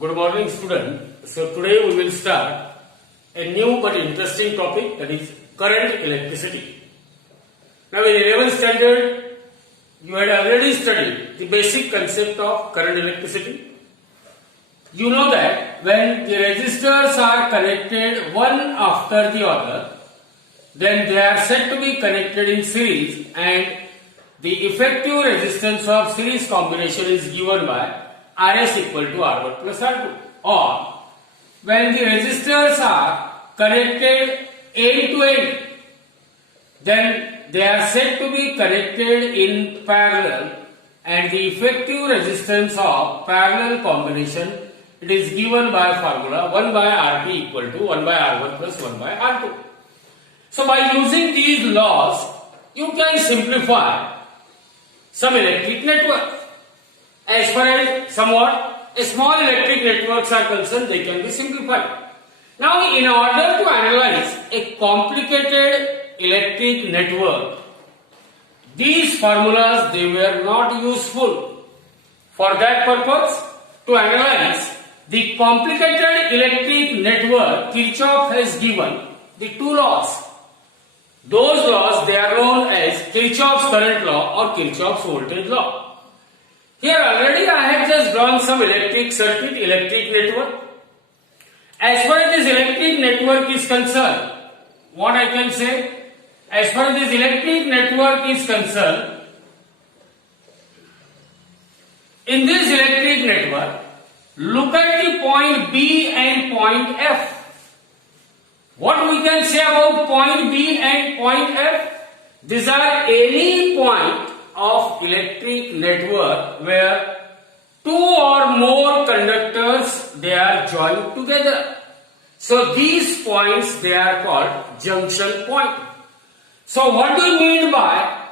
Good morning, student. So today we will start a new but interesting topic, that is current electricity. Now in 11th standard, you had already studied the basic concept of current electricity. You know that when the resistors are connected one after the other, then they are said to be connected in series, and the effective resistance of series combination is given by Rs equal to R1 plus R2. Or when the resistors are connected end to end, then they are said to be connected in parallel, and the effective resistance of parallel combination, it is given by formula 1 by Rp equal to 1 by R1 plus 1 by R2. So by using these laws, you can simplify some electric network. As far as somewhat small electric networks are concerned, they can be simplified. Now, in order to analyze a complicated electric network, these formulas, they were not useful. For that purpose, to analyze the complicated electric network, Kirchhoff has given the two laws. Those laws, they are known as Kirchhoff's current law or Kirchhoff's voltage law. Here already I have just drawn some electric circuit, electric network. As far as this electric network is concerned, what I can say? As far as this electric network is concerned, in this electric network, look at the point B and point F. What we can say about point B and point F? These are any point of electric network where two or more conductors, they are joined together. So these points, they are called junction point. So what do you mean by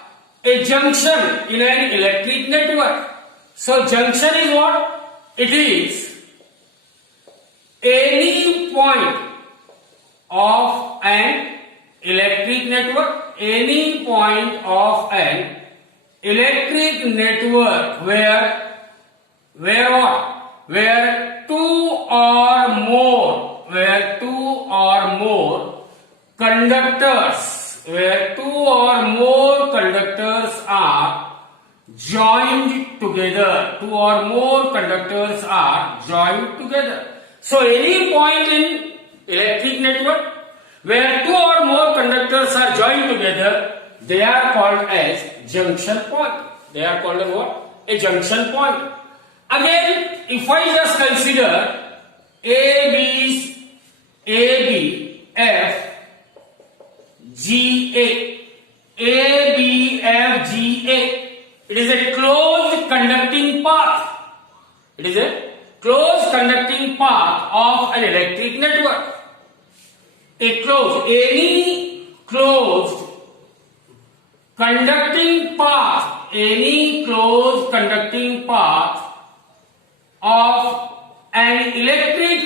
a junction in an electric network? So junction is what? It is any point of an electric network, any point of an electric network where what? Where two or more conductors are joined together. So any point in electric network where two or more conductors are joined together, they are called as junction point. They are called as what? A junction point. Again, if I just consider A, B, F, G, A, it is a closed conducting path. It is a closed conducting path of an electric network. Any closed conducting path of an electric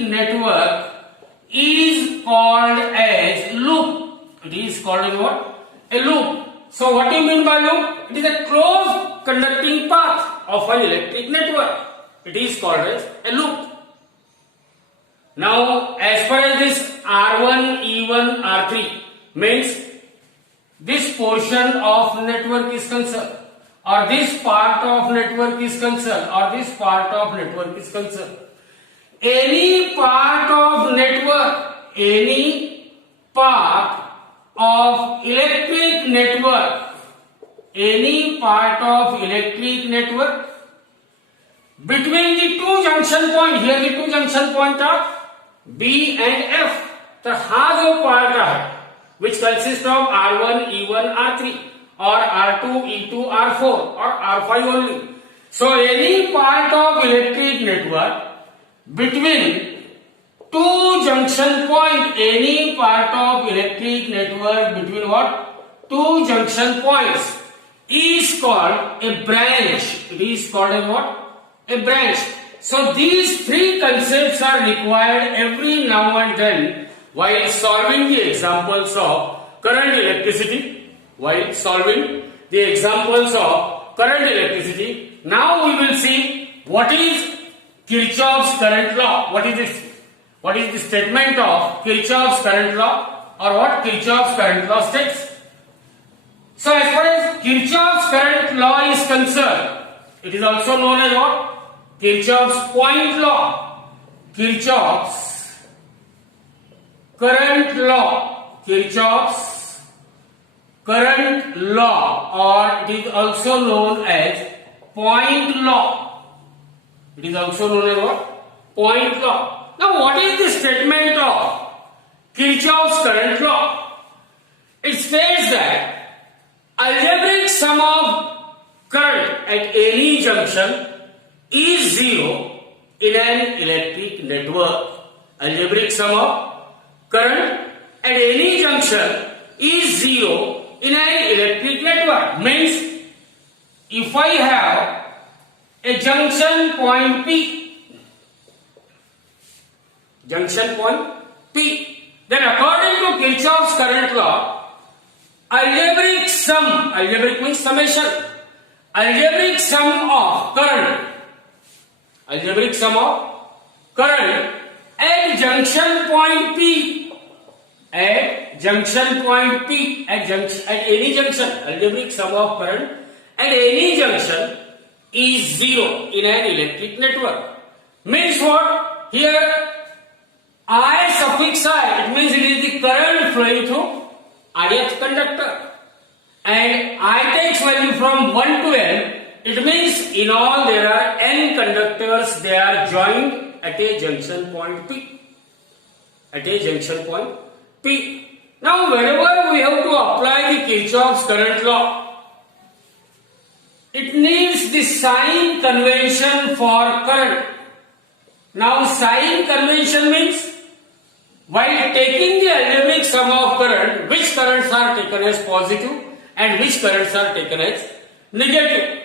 network, is called as loop. It is called as what? A loop. So what do you mean by loop? It is a closed conducting path of an electric network. It is called as a loop. Now, as far as this R1, E1, R3 means this portion of network is concerned, or this part of network is concerned, any part of electric network between the two junction points, here the two junction points are B and F. तर हा जो part आहे which consists of R1, E1, R3 or R2, E2, R4 or R5 only. So any part of electric network between two junction points, between what? Two junction points is called a branch. It is called as what? A branch. So these three concepts are required every now and then while solving the examples of current electricity, while solving the examples of current electricity. Now we will see what is Kirchhoff's current law. What is this? What is the statement of Kirchhoff's current law, or what Kirchhoff's current law states? So as far as Kirchhoff's current law is concerned, it is also known as what? Kirchhoff's point law. Kirchhoff's current law. Kirchhoff's current law, or it is also known as point law. It is also known as what? Point law. Now what is the statement of Kirchhoff's current law? It states that algebraic sum of current at any junction is zero in an electric network. Algebraic sum of current at any junction is zero in an electric network. Means if I have a junction point P, junction point P, then according to Kirchhoff's current law, algebraic sum, algebraic means summation, algebraic sum of current, algebraic sum of current at junction point P, at junction point P, at any junction, algebraic sum of current at any junction is zero in an electric network. Means what? Here I suffix I, it means it is the current flowing through ith conductor, and I takes value from 1 to n. It means in all there are n conductors, they are joined at a junction point P, at a junction point P. Now whenever we have to apply the Kirchhoff's current law, it needs the sign convention for current. Now sign convention means while taking the algebraic sum of current, which currents are taken as positive and which currents are taken as negative.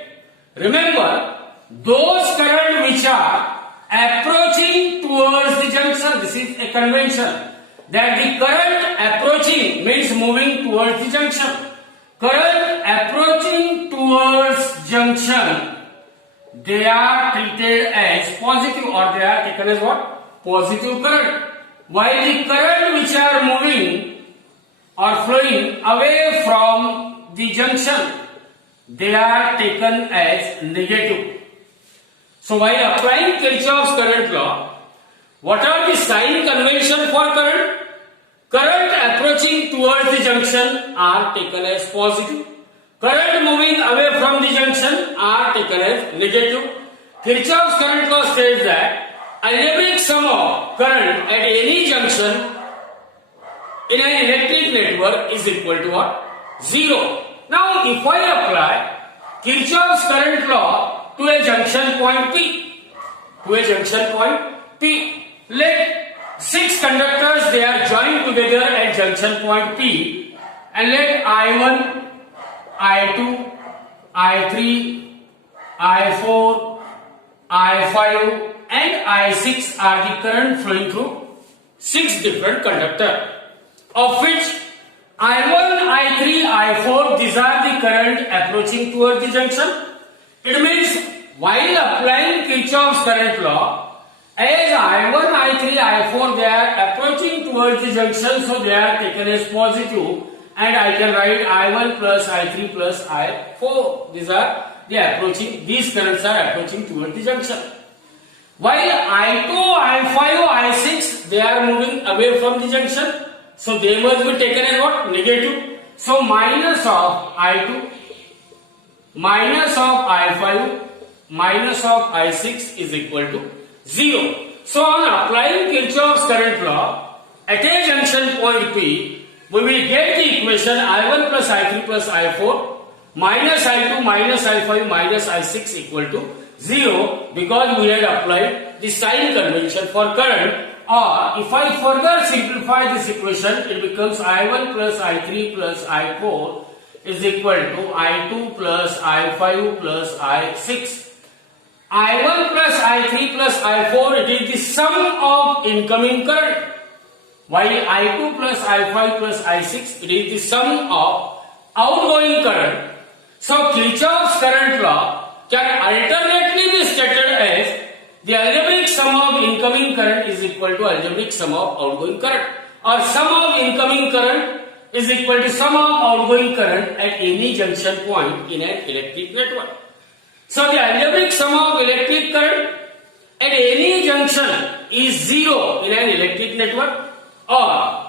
Remember, those current which are approaching towards the junction, this is a convention, that the current approaching means moving towards the junction. Current approaching towards junction, they are treated as positive, or they are taken as what? Positive current. While the current which are moving or flowing away from the junction, they are taken as negative. So while applying Kirchhoff's current law, what are the sign convention for current? Current approaching towards the junction are taken as positive. Current moving away from the junction are taken as negative. Kirchhoff's current law states that algebraic sum of current at any junction in an electric network is equal to what? Zero. Now if I apply Kirchhoff's current law to a junction point P, to a junction point P, let 6 conductors, they are joined together at junction point P, and let I1, I2, I3, I4, I5 and I6 are the current flowing through 6 different conductors, of which I1, I3, I4, these are the current approaching towards the junction. It means while applying Kirchhoff's current law, as I1, I3, I4, they are approaching towards the junction, so they are taken as positive, and I can write I1 plus I3 plus I4. These are the approaching, these currents are approaching towards the junction. While I2, I5, I6, they are moving away from the junction, so they must be taken as what? Negative. So minus of I2, minus of I5, minus of I6 is equal to 0. So on applying Kirchhoff's current law at a junction point P, we will get the equation I1 plus I3 plus I4 minus I2 minus I5 minus I6 equal to 0, because we had applied the sign convention for current. Or if I further simplify this equation, it becomes I1 plus I3 plus I4 is equal to I2 plus I5 plus I6. I1 plus I3 plus I4, it is the sum of incoming current, while I2 plus I5 plus I6, it is the sum of outgoing current. So Kirchhoff's current law can alternately be stated as the algebraic sum of incoming current is equal to algebraic sum of outgoing current, or sum of incoming current is equal to sum of outgoing current at any junction point in an electric network. So the algebraic sum of electric current at any junction is zero in an electric network, or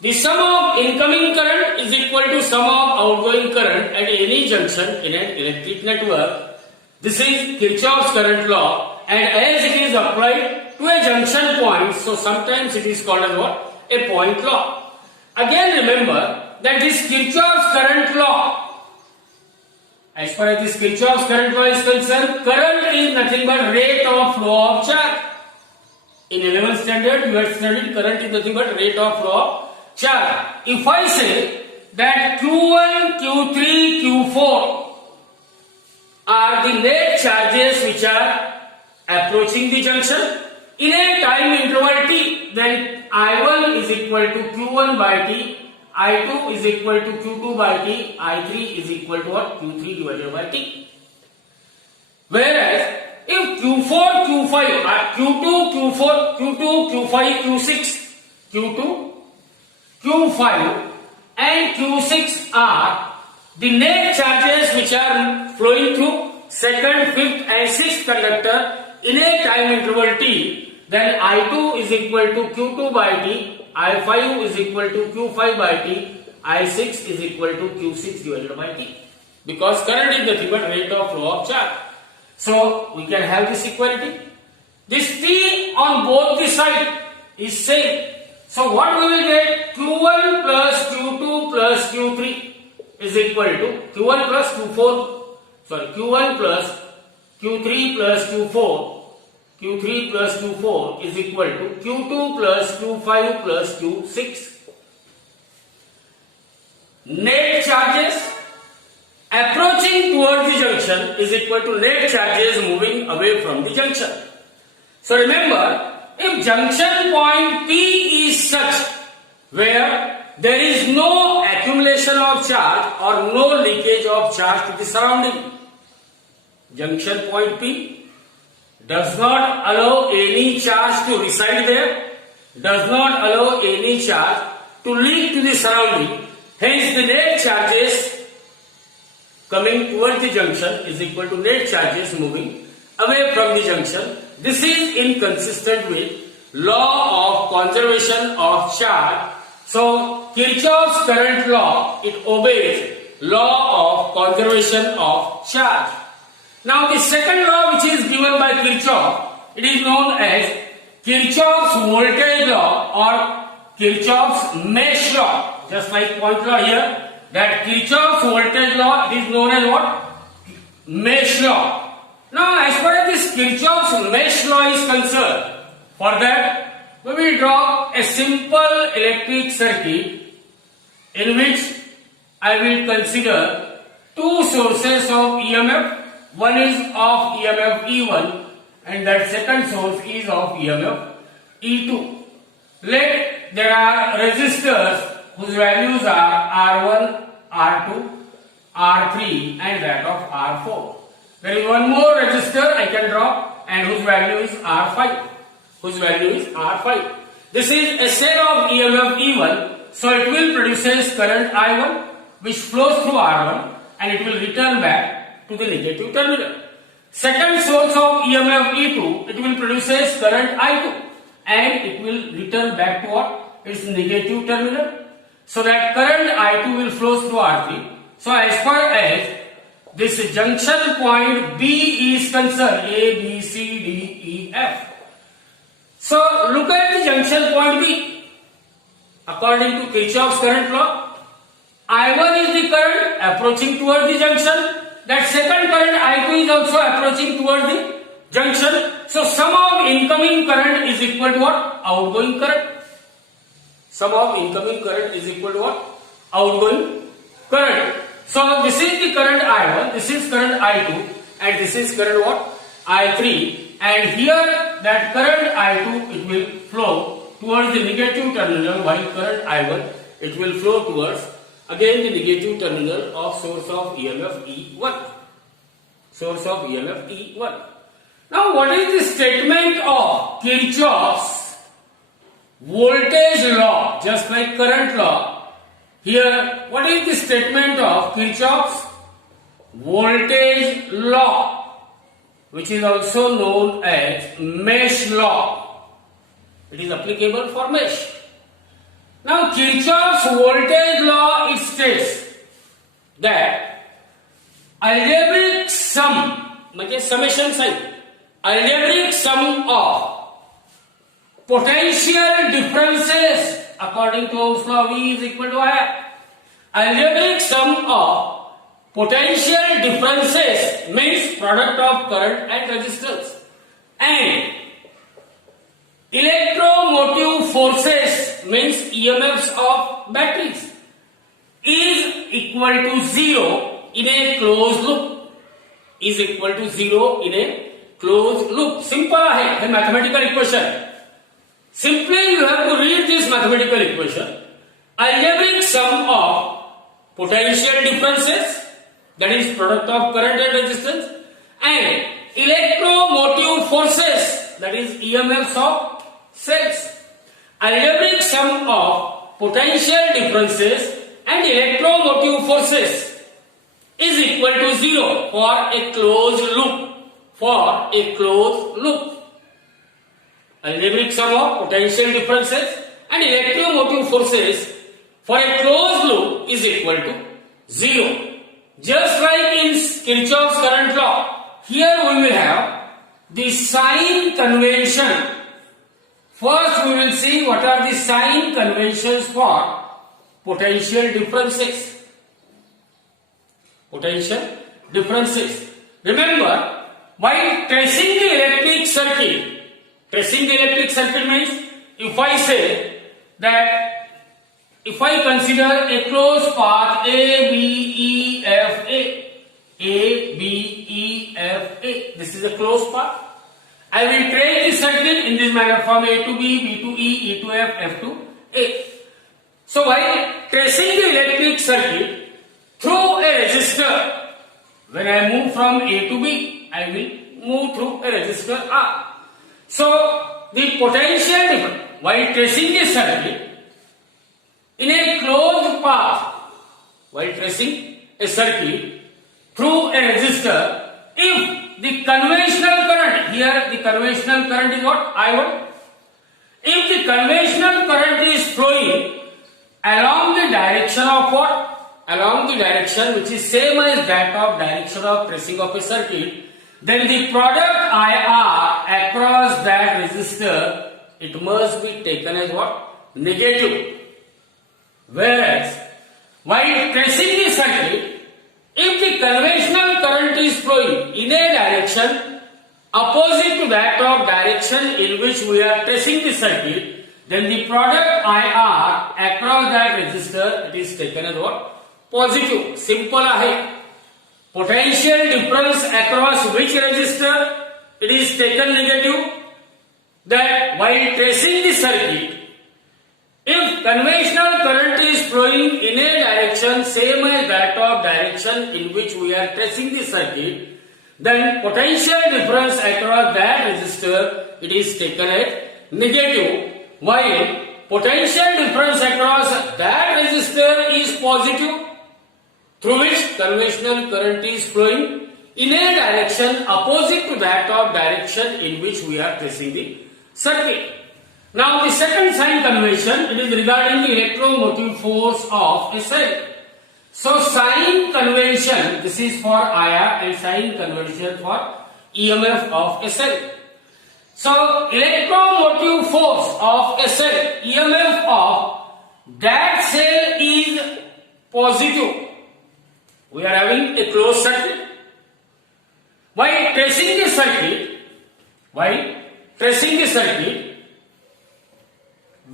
the sum of incoming current is equal to sum of outgoing current at any junction in an electric network. This is Kirchhoff's current law, and as it is applied to a junction point, so sometimes it is called as what? A point law. Again remember that this Kirchhoff's current law, as far as this Kirchhoff's current law is concerned, current is nothing but rate of flow of charge. In 11th standard you had studied current is nothing but rate of flow of charge. If I say that Q1, Q3, Q4 are the net charges which are approaching the junction in a time interval t, then I1 is equal to Q1 by t, I2 is equal to Q2 by t, I3 is equal to what? Q3 divided by t. Whereas if Q4, Q5 Q2, Q4, Q2, Q5, Q6, Q2, Q5 and Q6 are the net charges which are flowing through second, fifth and sixth conductor in a time interval t, then I2 is equal to Q2 by t, I5 is equal to Q5 by t, I6 is equal to Q6 divided by t. Because current is nothing but rate of flow of charge. So we can have this equality. This t on both the sides is same. So what we will get? Q1 plus Q2 plus Q3 is equal to Q1 plus Q4, sorry, Q1 plus Q3 plus Q4, Q3 plus Q4 is equal to Q2 plus Q5 plus Q6. Net charges approaching towards the junction is equal to net charges moving away from the junction. So remember, if junction point P is such where there is no accumulation of charge or no leakage of charge to the surrounding, junction point P does not allow any charge to reside there, does not allow any charge to leak to the surrounding, hence the net charges coming towards the junction is equal to net charges moving away from the junction. This is inconsistent with law of conservation of charge. So Kirchhoff's current law, it obeys law of conservation of charge. Now the second law which is given by Kirchhoff, it is known as Kirchhoff's voltage law or Kirchhoff's mesh law. Just like point law here, that Kirchhoff's voltage law, it is known as what? Mesh law. Now as far as this Kirchhoff's mesh law is concerned, for that we will draw a simple electric circuit in which I will consider two sources of EMF. One is of EMF E1 and that second source is of EMF E2. Let there are resistors whose values are R1, R2, R3 and that of R4. There is one more resistor I can draw and whose value is R5. This is a set of EMF E1, so it will produce current I1 which flows through R1 and it will return back to the negative terminal. Second source of EMF E2, it will produce current I2 and it will return back to what? Its negative terminal. So that current I2 will flow through R3. So as far as this junction point B is concerned, A, B, C, D, E, F. So look at the junction point B. According to Kirchhoff's current law, I1 is the current approaching towards the junction. That second current I2 is also approaching towards the junction. So sum of incoming current is equal to what? Outgoing current. Sum of incoming current is equal to what? Outgoing current. So this is the current I1, this is current I2 and this is current what? I3, and here that current I2 it will flow towards the negative terminal while current I1 it will flow towards again the negative terminal of source of EMF E1. Source of EMF E1. Now what is the statement of Kirchhoff's voltage law? Just like current law, here what is the statement of Kirchhoff's voltage law, which is also known as mesh law? It is applicable for mesh. Now Kirchhoff's voltage law, it states that algebraic sum, म्हणजे summation sign, algebraic sum of potential differences according to Ohm's law, V is equal to I. Algebraic sum of potential differences means product of current and resistance, and electromotive forces means EMFs of batteries is equal to 0 in a closed loop. Is equal to 0 in a closed loop. Simple hai, a mathematical equation. Simply you have to read this mathematical equation. Algebraic sum of potential differences, that is product of current and resistance, and electromotive forces, that is EMFs of cells. Algebraic sum of potential differences and electromotive forces is equal to 0 for a closed loop. For a closed loop. Algebraic sum of potential differences and electromotive forces for a closed loop is equal to 0. Just like in Kirchhoff's current law, here we will have the sign convention. First we will see what are the sign conventions for potential differences. Potential differences. Remember, while tracing the electric circuit means if I say that if I consider a closed path A, B, E, F, A, B, E, F, A, this is a closed path. I will trace the circuit in this manner from A to B, B to E, E to F, F to A. So while tracing the electric circuit through a resistor, when I move from A to B, I will move through a resistor R. So the potential difference while tracing the circuit in a closed path, while tracing a circuit through a resistor, if the conventional current, here the conventional current is what? I1. If the conventional current is flowing along the direction of what? Along the direction which is same as that of direction of tracing of a circuit, then the product IR across that resistor, it must be taken as what? Negative. Whereas, while tracing the circuit, if the conventional current is flowing in a direction opposite to that of direction in which we are tracing the circuit, then the product IR across that resistor, it is taken as what? Positive. Simple hai. Potential difference across which resistor, it is taken negative. That while tracing the circuit, if conventional current is flowing in a direction same as that of direction in which we are tracing the circuit, then potential difference across that resistor, it is taken as negative, while potential difference across that resistor is positive, through which conventional current is flowing in a direction opposite to that of direction in which we are tracing the circuit. Now the second sign convention, it is regarding the electromotive force of a cell. So sign convention, this is for IR, and sign convention for EMF of a cell. So electromotive force of a cell, EMF of that cell is positive. We are having a closed circuit. While tracing the circuit,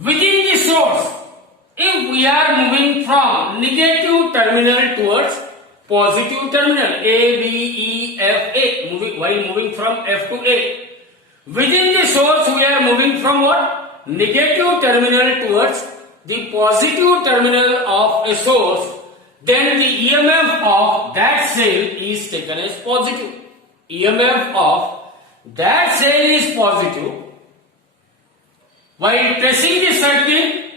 within the source, if we are moving from negative terminal towards positive terminal, A, B, E, F, A, while moving from F to A, within the source we are moving from what? Negative terminal towards the positive terminal of a source. then the EMF of that cell is taken as positive. EMF of that cell is positive. While tracing the circuit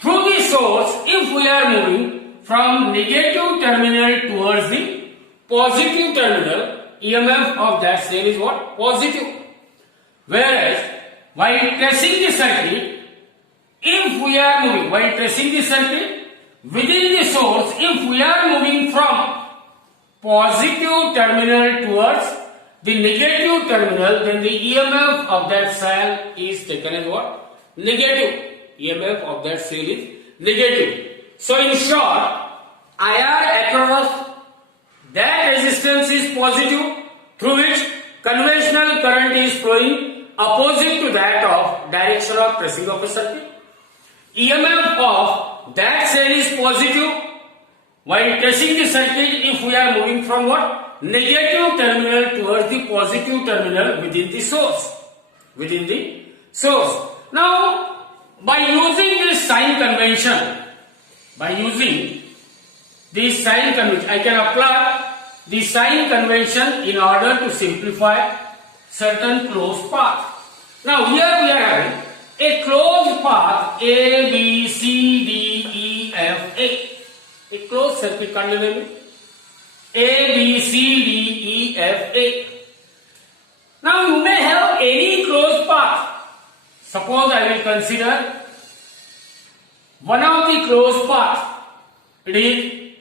through the source, if we are moving from negative terminal towards the positive terminal, EMF of that cell is what? Positive. Whereas, while tracing the circuit, if we are moving, while tracing the circuit within the source, if we are moving from positive terminal towards the negative terminal, then the EMF of that cell is taken as what? Negative. EMF of that cell is negative. So in short, IR across that resistance is positive, through which conventional current is flowing opposite to that of direction of tracing of a circuit. EMF of that cell is positive. While tracing the circuit, if we are moving from what? Negative terminal towards the positive terminal within the source. Within the source. Now, by using this sign convention, I can apply the sign convention in order to simplify certain closed path. Now, here we are having a closed path A, B, C, D, E, F, A. A closed circuit container A, B, C, D, E, F, A. Now you may have any closed path. Suppose I will consider one of the closed paths. It is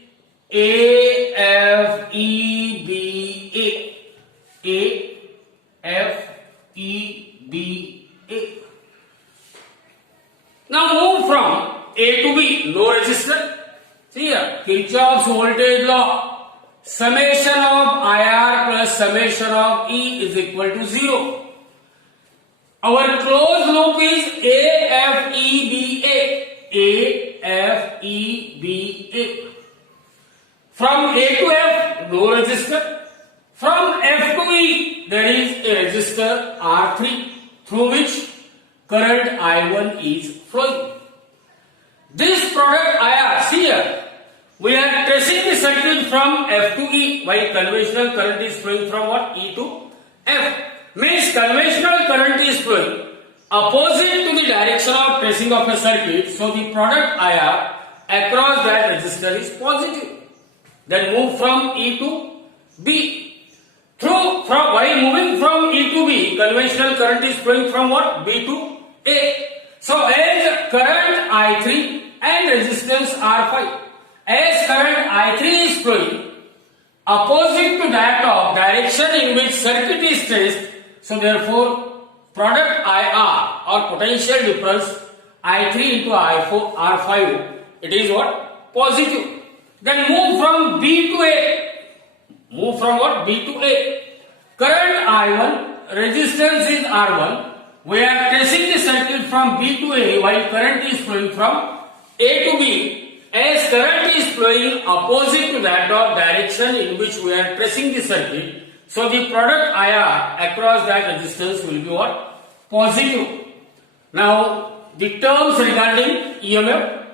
A, F, E, B, A. A, F, E, B, A. Now move from A to B, no resistor. See here, Kirchhoff's voltage law, summation of IR plus summation of E is equal to 0. Our closed loop is A, F, E, B, A. A, F, E, B, A. From A to F, no resistor. From F to E, there is a resistor R3 through which current I1 is flowing. This product IR, see here, we are tracing the circuit from F to E, while conventional current is flowing from what? E to F. Means conventional current is flowing opposite to the direction of tracing of a circuit, so the product IR across that resistor is positive. Then move from E to B. While moving from E to B, conventional current is flowing from what? B to A. So as current I3 and resistance R5, as current I3 is flowing opposite to that of direction in which circuit is traced, so therefore product IR or potential difference I3 into R5, it is what? Positive. Then move from B to A. Move from what? B to A. Current I1, resistance is R1. We are tracing the circuit from B to A while current is flowing from A to B. As current is flowing opposite to that of direction in which we are tracing the circuit, so the product IR across that resistance will be what? Positive. Now, the terms regarding EMF.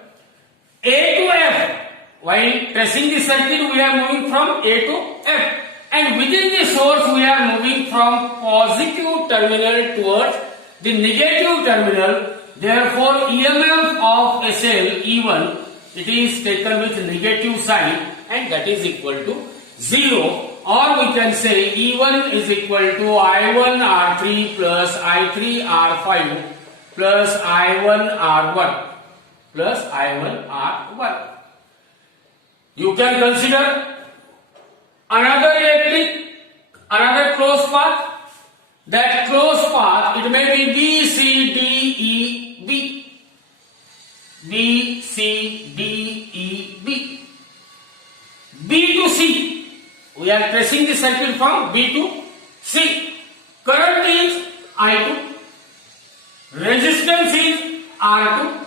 A to F. While tracing the circuit, we are moving from A to F. And within the source, we are moving from positive terminal towards the negative terminal. Therefore, EMF of a cell E1, it is taken with negative sign, and that is equal to 0. Or we can say E1 is equal to I1 R3 plus I3 R5 plus I1 R1 plus I1 R1. You can consider another closed path. That closed path, it may be B, C, D, E, B. B, C, D, E, B. B to C. We are tracing the circuit from B to C. Current is I2. Resistance is R2.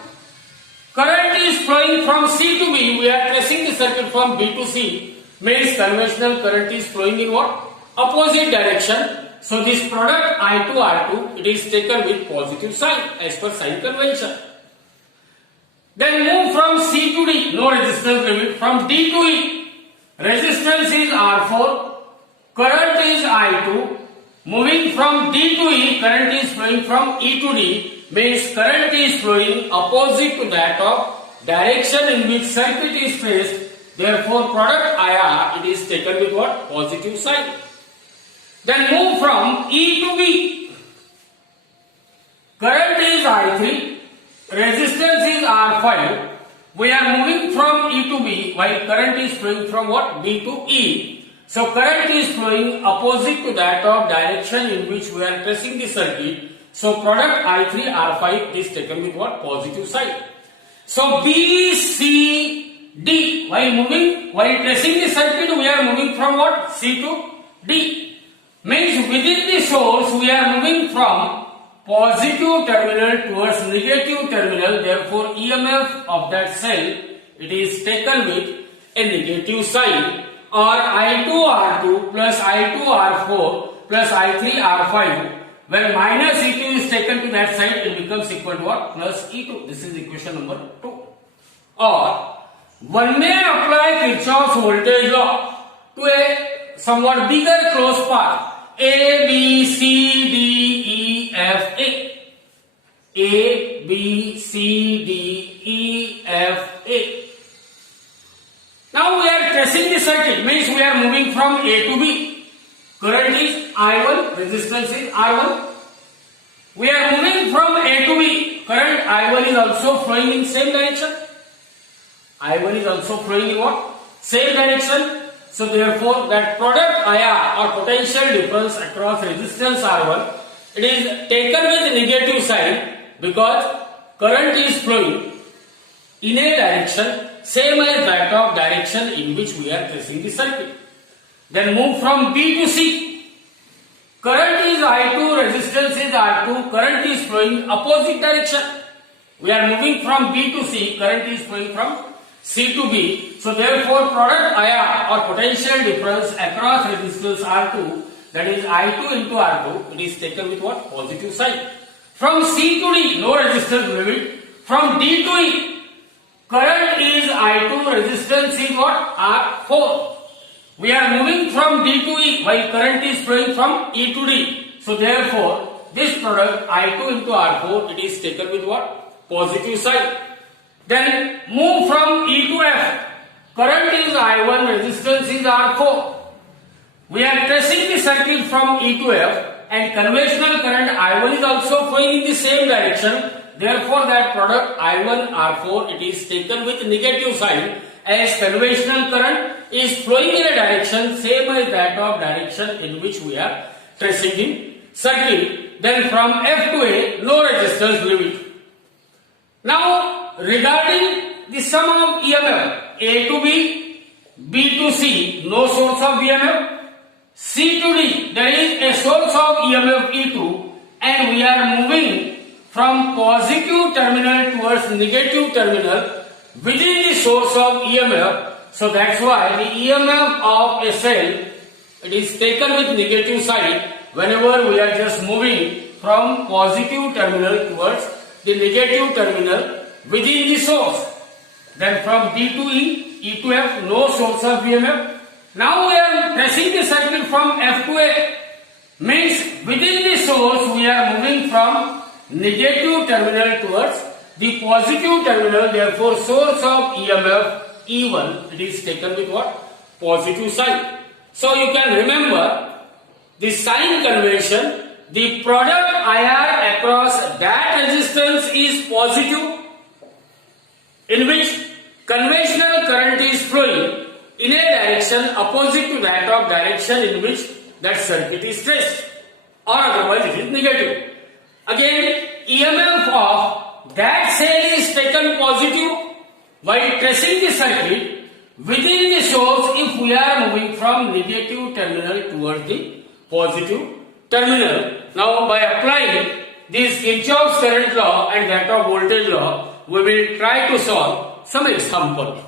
Current is flowing from C to B. We are tracing the circuit from B to C. Means conventional current is flowing in what? Opposite direction. So this product I2 R2, it is taken with positive sign as per sign convention. Then move from C to D, no resistance limit. From D to E, resistance is R4, current is I2. Moving from D to E, current is flowing from E to D, means current is flowing opposite to that of direction in which circuit is traced. Therefore, product IR, it is taken with what? Positive sign. Then move from E to B. Current is I3, resistance is R5. We are moving from E to B while current is flowing from what? B to E. So current is flowing opposite to that of direction in which we are tracing the circuit. So product I3 R5 is taken with what? Positive side. So B, C, D. While tracing the circuit, we are moving from what? C to D. Means within the source we are moving from positive terminal towards negative terminal. Therefore, EMF of that cell, it is taken with a negative sign, or I2 R2 plus I2 R4 plus I3 R5. When minus E2 is taken to that side, it becomes equal to what? Plus E2. This is equation number 2. Or one may apply Kirchhoff's voltage law to a somewhat bigger closed path. A, B, C, D, E, F, A. A, B, C, D, E, F, A. Now we are tracing the circuit, means we are moving from A to B. Current is I1, resistance is R1. We are moving from A to B. Current I1 is also flowing in same direction. I1 is also flowing in what? Same direction. So therefore, that product IR or potential difference across resistance R1, it is taken with negative sign because current is flowing in a direction same as that of direction in which we are tracing the circuit. Then move from B to C. Current is I2, resistance is R2, current is flowing opposite direction. We are moving from B to C, current is flowing from C to B. So therefore, product IR or potential difference across resistance R2, that is I2 into R2, it is taken with what? Positive sign. From C to D, no resistance limit. From D to E, current is I2, resistance is what? R4. We are moving from D to E while current is flowing from E to D. So therefore, this product I2 into R4, it is taken with what? Positive sign. Then move from E to F. Current is I1, resistance is R4. We are tracing the circuit from E to F, and conventional current I1 is also flowing in the same direction. Therefore, that product I1 R4, it is taken with negative sign, as conventional current is flowing in a direction same as that of direction in which we are tracing the circuit. Then from F to A, no resistance limit. Now, regarding the sum of EMF, A to B, B to C, no source of EMF, C to D, there is a source of EMF E2, and we are moving from positive terminal towards negative terminal within the source of EMF. So that's why the EMF of a cell, it is taken with negative side whenever we are just moving from positive terminal towards the negative terminal within the source. Then from D to E, E to F, no source of EMF. Now we are tracing the circuit from F to A. Means within the source we are moving from negative terminal towards the positive terminal. Therefore, source of EMF E1, it is taken with what? Positive sign. So you can remember the sign convention. The product IR across that resistance is positive, in which conventional current is flowing in a direction opposite to that of direction in which that circuit is traced, or otherwise it is negative. Again, EMF of that cell is taken positive while tracing the circuit within the source if we are moving from negative terminal towards the positive terminal. Now, by applying this Kirchhoff's current law and that of voltage law, we will try to solve some example.